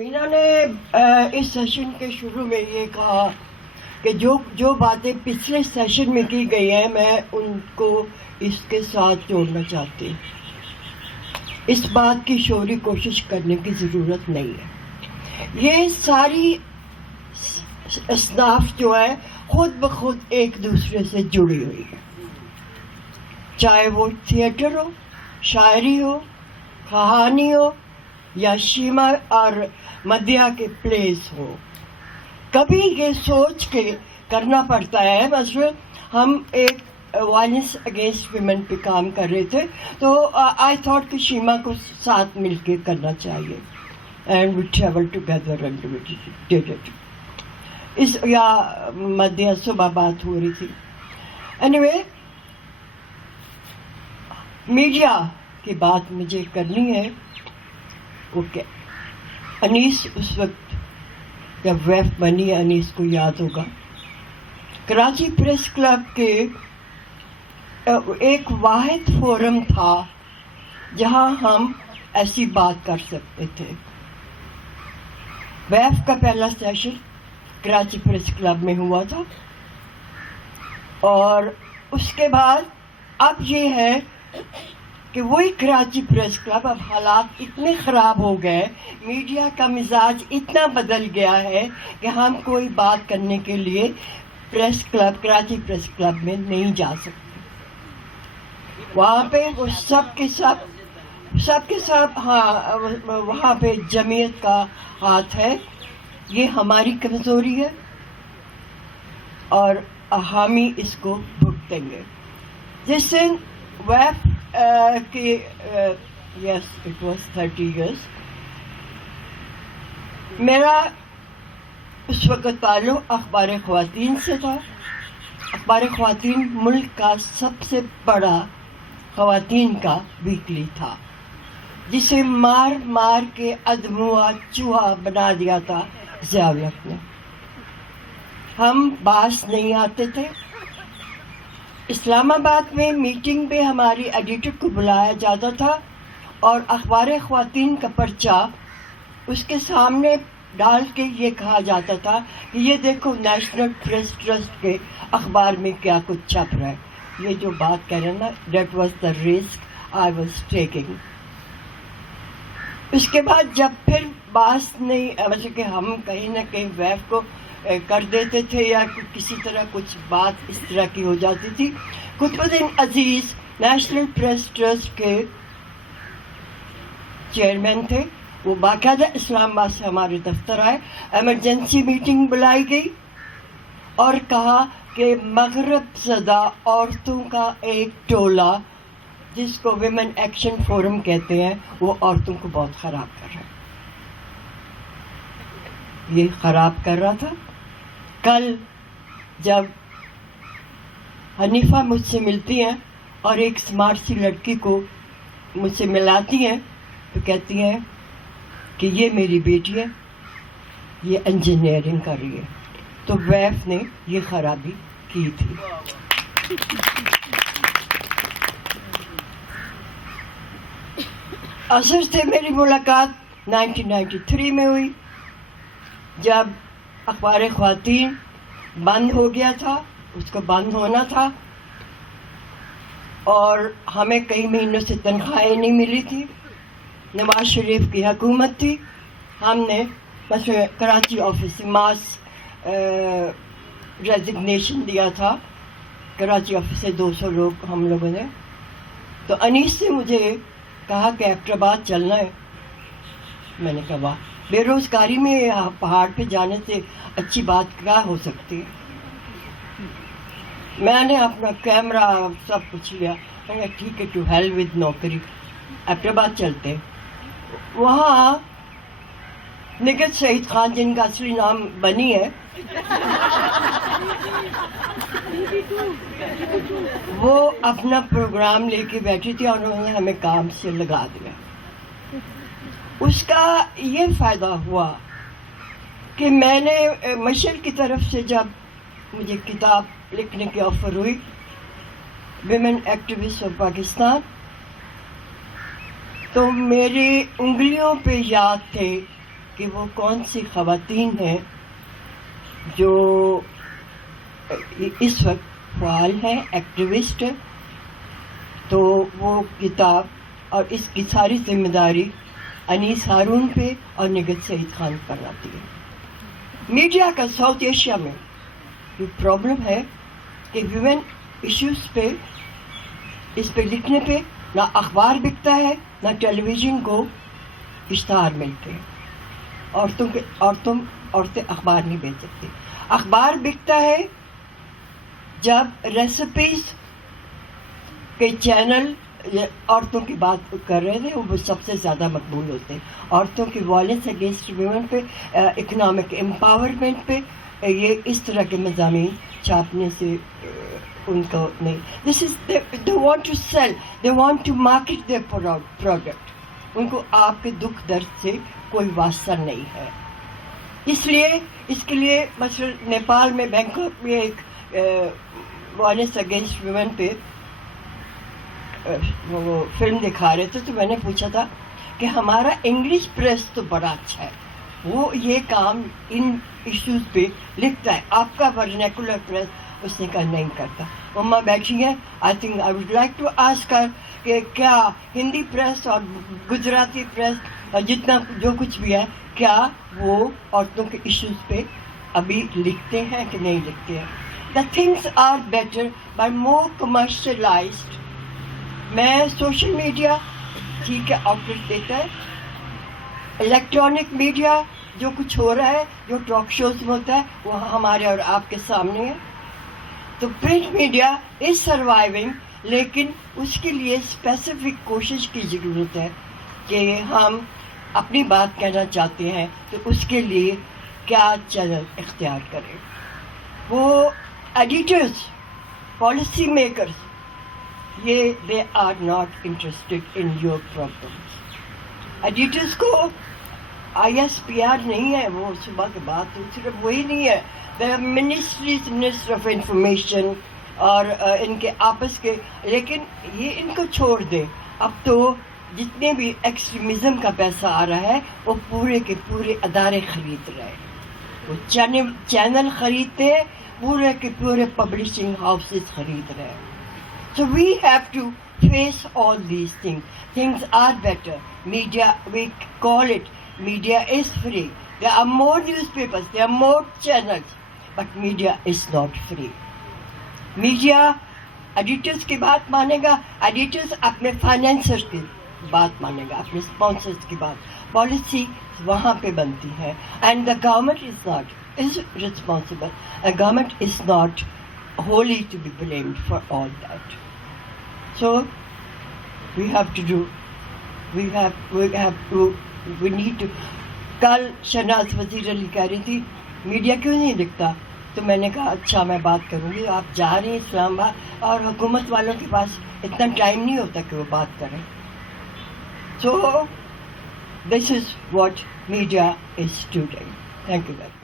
मीना ने इस सेशन के शुरू में ये कहा कि जो बातें पिछले सेशन में की गई हैं मैं उनको इसके साथ जोड़ना चाहती हूँ. इस बात की शोरी कोशिश करने की ज़रूरत नहीं है. ये सारी असनाफ जो है खुद ब खुद एक दूसरे से जुड़ी हुई है, चाहे वो थिएटर हो, शायरी हो, कहानी हो या शीमा और मदिया के प्लेस हो. कभी ये सोच के करना पड़ता है. बस हम एक वायलेंस अगेंस्ट विमेन पे काम कर रहे थे तो आई थॉट कि शीमा को साथ मिलके करना चाहिए and we travel together and did it. इस या मध्य सुबह बात हो रही थी. एनीवे, मीडिया की बात मुझे करनी है. ओके, अनीस उस वक्त जब वैफ बनी, अनीस को याद होगा, कराची प्रेस क्लब के एक वाहिद फोरम था जहां हम ऐसी बात कर सकते थे. वैफ का पहला सेशन कराची प्रेस क्लब में हुआ था और उसके बाद अब ये है कि वही कराची प्रेस क्लब, अब हालात इतने ख़राब हो गए, मीडिया का मिजाज इतना बदल गया है कि हम कोई बात करने के लिए press club, Karachi press club में नहीं जा सकते. वहाँ पे वो सब के सब हाँ, वहाँ पे जमीयत का हाथ है. ये हमारी कमज़ोरी है और हम ही इसको भुगतेंगे. जिस दिन वैफ के यस इट वाज 30 years, मेरा उस वक्त ताल्लुक़ अखबार ख़वातीन से था. अखबार ख़वातीन मुल्क का सबसे बड़ा ख़वातीन का वीकली था जिसे मार मार के अदमुआ चूहा बना दिया था ज़ियाउल-हक ने. हम बास नहीं आते थे. इस्लामाबाद में मीटिंग पे हमारी एडिटर को बुलाया जाता था और अखबार ख़वातीन का पर्चा उसके सामने डाल के ये कहा जाता था कि ये देखो नेशनल प्रेस ट्रस्ट के अखबार में क्या कुछ छप रहा है. ये जो बात कह रहे हैं ना, that was the risk I was taking. उसके बाद जब फिर बास नहीं, मतलब कि हम कहीं ना कहीं वैफ को कर देते थे या किसी तरह कुछ बात इस तरह की हो जाती थी. कुतुबुद्दीन अजीज नेशनल प्रेस ट्रस्ट के चेयरमैन थे. वो बाकायदा इस्लामाबाद से हमारे दफ्तर आए, एमरजेंसी मीटिंग बुलाई गई और कहा कि मगरब ज़दा औरतों का एक टोला जिसको विमेन एक्शन फोरम कहते हैं वो औरतों को बहुत ख़राब कर रहा है. ये ख़राब कर रहा था. कल जब हनीफा मुझसे मिलती हैं और एक स्मार्ट सी लड़की को मुझसे मिलाती हैं तो कहती हैं कि ये मेरी बेटी है, ये इंजीनियरिंग कर रही है. तो वैफ ने ये खराबी की थी. असर से मेरी मुलाकात 1993 में हुई जब अखबार ख़वातीन बंद हो गया था. उसको बंद होना था और हमें कई महीनों से तनख्वाहें नहीं मिली थी. नवाज शरीफ की हुकूमत थी. हमने बस कराची ऑफिस से मास रेजिग्नेशन दिया था. कराची ऑफिस से 200 लोग हम लोगों ने. तो अनीस से मुझे कहा कि एबटाबाद चलना है. मैंने कहा वाह, बेरोज़गारी में पहाड़ पे जाने से अच्छी बात क्या हो सकती है. मैंने अपना कैमरा सब कुछ लिया. मैंने कहा ठीक है, टू हेल विद नौकरी, एबटाबाद चलते. वहाँ निगत शहीद खान, जिनका असली नाम बनी है, वो अपना प्रोग्राम लेके बैठी थी और उन्होंने हमें काम से लगा दिया. उसका ये फ़ायदा हुआ कि मैंने मशर की तरफ से जब मुझे किताब लिखने की ऑफ़र हुई, विमेन एक्टिविस्ट ऑफ पाकिस्तान, तो मेरी उंगलियों पे याद थे کہ وہ کون سی خواتین ہیں جو اس وقت فعال ہیں، ایکٹیوسٹ ہیں. تو وہ کتاب اور اس کی ساری ذمہ داری انیس ہارون پہ اور نگہت سعید خان پر آتی ہے. میڈیا کا ساؤتھ ایشیا میں یہ پرابلم ہے کہ ویمن ایشوز پہ، اس پہ لکھنے پہ نہ اخبار بکتا ہے، نہ ٹیلی ویژن کو اشتہار ملتے ہیں. عورتیں اخبار نہیں بیچ سکتی. اخبار بکتا ہے جب ریسیپیز کے چینل عورتوں کی بات کر رہے تھے، وہ سب سے زیادہ مقبول ہوتے ہیں. عورتوں کی وائلنس اگینسٹ ویمن پہ، اکنامک امپاورمنٹ پہ یہ اس طرح کے مضامین چھاپنے سے ان کو نہیں. This is they want to sell, they want to market their product. ان کو آپ کے دکھ درد سے کوئی واسطہ نہیں ہے. اس کے لیے مثلا نیپال میں بینکاک میں ایک وائلنس اگینسٹ ویمن پہ وہ فلم دکھا رہے تھے، تو میں نے پوچھا تھا کہ ہمارا انگلش پریس تو بڑا اچھا ہے، وہ یہ کام ان ایشوز پہ لکھتا ہے، آپ کا ورنیکولر پریس اس نے کہا نہیں کرتا. مما بیٹھی ہیں، I think I would like to ask her کہ کیا ہندی پریس اور گجراتی پریس اور جتنا جو کچھ بھی ہے، کیا وہ عورتوں کے ایشوز پہ ابھی لکھتے ہیں کہ نہیں لکھتے ہیں. The things are better by more commercialized. میں سوشل میڈیا ٹھیک ہے آؤٹ لیٹ دیتا ہے، الیکٹرانک میڈیا جو کچھ ہو رہا ہے، جو ٹاک شوز میں ہوتا ہے، وہ ہمارے اور آپ کے سامنے ہے. تو پرنٹ میڈیا از سروائیونگ، لیکن اس کے لیے اسپیسیفک کوشش کی ضرورت ہے کہ ہم اپنی بات کہنا چاہتے ہیں تو اس کے لیے کیا چینل اختیار کریں. وہ ایڈیٹرز، پالیسی میکرز، یہ they are not interested in your problems. Editors کو آئی ایس پی آر نہیں ہے، وہ صبح کے بعد تو صرف وہی نہیں ہے، منسٹر آف انفارمیشن اور ان کے آپس کے، لیکن یہ ان کو چھوڑ دیں. اب تو جتنے بھی ایکسٹریمزم کا پیسہ آ رہا ہے وہ پورے کے پورے ادارے خرید رہے ہیں، وہ چینل خریدتے ہیں، پورے کے پورے پبلشنگ ہاؤسز خرید رہے ہیں. So we have to face all these things. Things are better. Media, we call it, media is free. There are more newspapers, there are more channels, but media is not free. Media editors کی بات مانے گا، editors اپنے فائنینسر کی بات مانے گا، اپنے sponsors کی بات. پالیسی وہاں پہ بنتی ہے. And the government is responsible. A government is not wholly to be blamed for all that. So we have to do, we need to. کل شہناز وزیر علی کہہ رہی تھی میڈیا کیوں نہیں لکھتا، تو میں نے کہا اچھا میں بات کروں گی. آپ جا رہی ہیں اسلام آباد اور حکومت والوں کے پاس اتنا ٹائم نہیں ہوتا کہ وہ بات کریں. So this is what media is doing. Thank you very much.